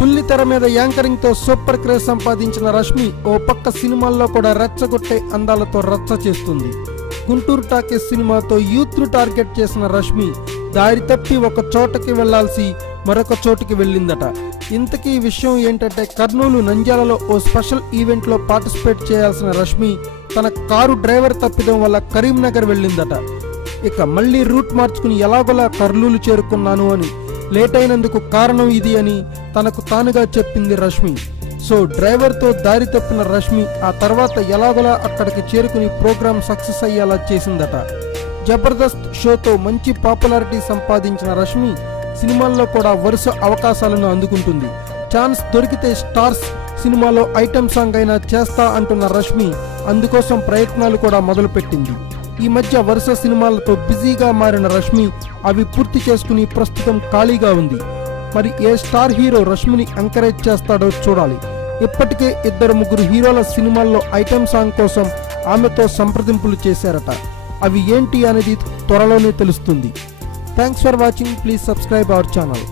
బుల్లి తెర మీద యాంకరింగ్ తో సూపర్ క్రేజ్ సంపాదించిన రష్మి ఓ పక్క సినిమాల్లో కూడా రెచ్చగొట్టే అందాలతో రచ్చ చేస్తుంది. గుంటూరు టాకీస్ సినిమాతో యూత్ ను టార్గెట్ చేసిన రష్మి దారి తప్పి ఒక చోటకి వెళ్లాల్సి మరొక చోటుకి వెళ్ళిందట. ఇంతకీ విషయం ఏంటంటే కర్నూలు నంద్యాలలో ఓ స్పెషల్ ఈవెంట్ లో పార్టిసిపేట్ చేయాల్సిన రష్మి తన కారు డ్రైవర్ తప్పిదం వల్ల కరీంనగర్ వెళ్ళిందట. ఇక మళ్ళీ రూట్ మార్చుకుని ఎలాగోలా కర్నూలు చేరుకున్నాను అని, లేట్ అయినందుకు కారణం ఇది అని తనకు తానుగా చెప్పింది రష్మి. సో డ్రైవర్తో దారి తప్పిన రష్మి ఆ తర్వాత ఎలాగోలా అక్కడికి చేరుకుని ప్రోగ్రాం సక్సెస్ అయ్యేలా చేసిందట. జబర్దస్త్ షోతో మంచి పాపులారిటీ సంపాదించిన రష్మి సినిమాల్లో కూడా వరుస అవకాశాలను అందుకుంటుంది. ఛాన్స్ దొరికితే స్టార్స్ సినిమాలో ఐటెం సాంగ్ అయినా చేస్తా అంటున్న రష్మి అందుకోసం ప్రయత్నాలు కూడా మొదలుపెట్టింది. ఈ మధ్య వరుస సినిమాలతో బిజీగా మారిన రష్మి అవి పూర్తి చేసుకుని ప్రస్తుతం ఖాళీగా ఉంది. మరి ఏ స్టార్ హీరో రష్మిని ఎంకరేజ్ చేస్తాడో చూడాలి. ఇప్పటికే 2-3 హీరోల సినిమాల్లో ఐటెం సాంగ్ కోసం ఆమెతో సంప్రదింపులు చేశారట. అవి ఏంటి అనేది త్వరలోనే తెలుస్తుంది. Thanks for watching. Please subscribe our channel.